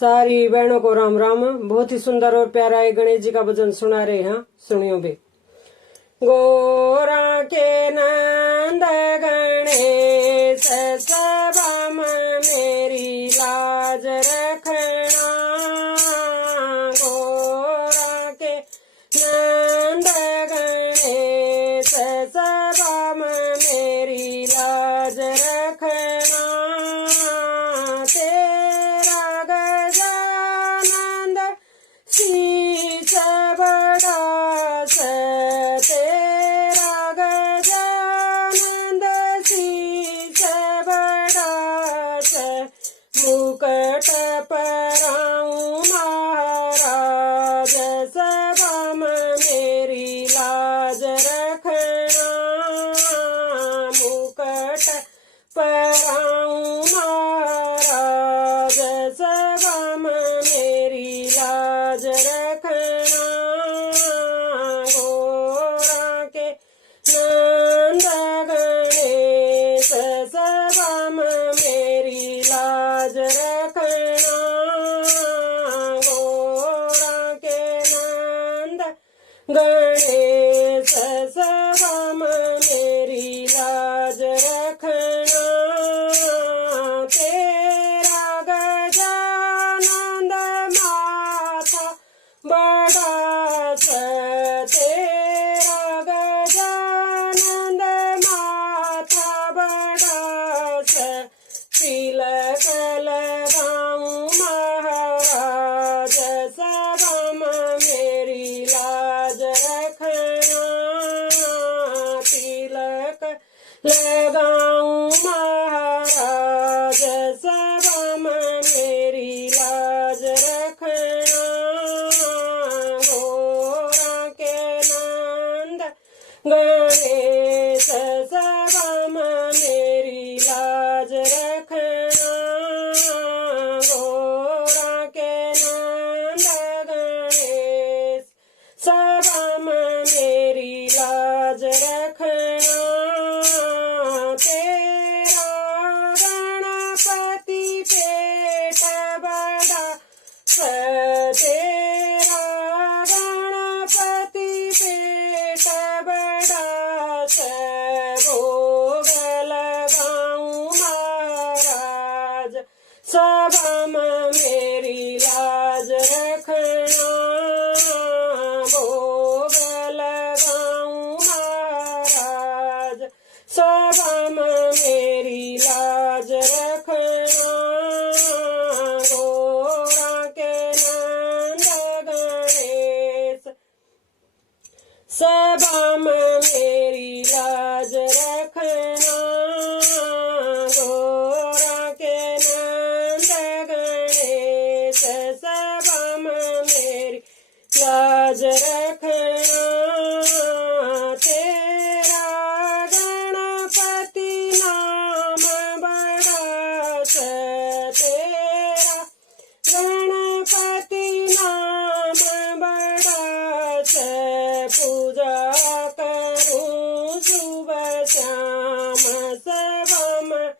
सारी बहनों को राम राम। बहुत ही सुंदर और प्यारा एक गणेश जी का भजन सुना रहे हैं, सुनियो बे। गोरा के नंद गणेश सभा में मेरी लाज रखना। गोरा के नंद गणेश सभा में मेरी लाज रखना। तेरा गजानंद शीश बड़ा तेरा गजानंद शीश बड़ा मुकुट पराऊं महाराज सभा में मेरी लाज रखना। मुकुट पराऊं महाराज सभा में मेरी लाज रखना। गोरा के नंद गणेश सभा में मेरी लाज रखना। गोरा के नंद गणेश सभा में मेरी लाज रखना। तेरा गजानंद माथा बड़ा तेरा गजानंद माथा बड़ा तिलक लगाऊं महाराज सभा में मेरी लाज रखना। तिलक लगाऊं महाराज सभा में मेरी लाज रखना। गोरा के नंद गणेश सभा में मेरी लाज रखना। गोरा के नंद गणेश सभा में मेरी लाज रखना। तेरा गणपति पेट बड़ा तेरा गणपति पेट बड़ा भोग लगाऊं महाराज सभा में मेरी लाज रखना। भोग लगाऊं महाराज सभा में मेरी लाज रखना। गोरा के नंद गणेश सभा में मेरी लाज रखना। गोरा के नंद गणेश सभा में मेरी लाज रखना। तेरा गणपति नाम बड़ा तेरा गणपति नाम बड़ा पूजा करूं सुबह शाम सभा में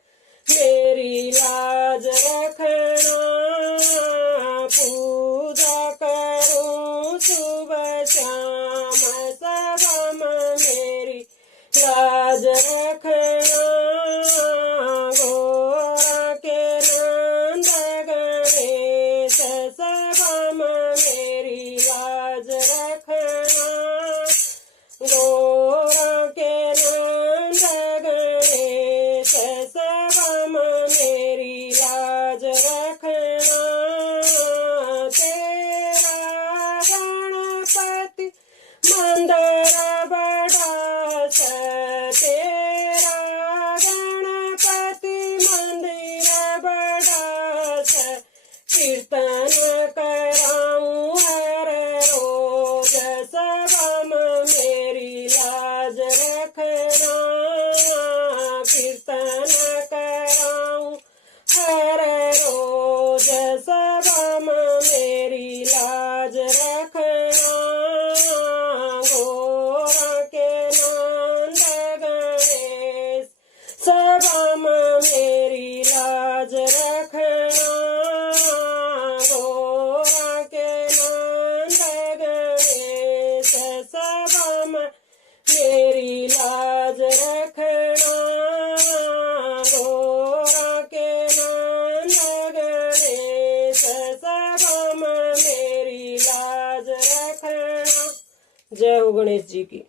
मेरी लाज रखना। पूजा करूं सुबह शाम सभा में मेरी लाज रखना। गोरा के नंद गणेश सभा में मेरी लाज रखना। गोरा के नंद गणेश सभा में मेरी लाज रखना। तेरा गणपति मंदिर बड़ा तेरा गणपति मंदिर बड़ा कीर्तन कराऊं हर रोज सभा में मेरी लाज रखना। कीर्तन कराऊं हर रोज सभा में मेरी लाज रखना। गोरा के नंद गणेश सभा में मेरी लाज रखना। मेरी लाज रखना, गोरा के नंद गणेश सभा में मेरी लाज रखना। जय हो गणेश जी की।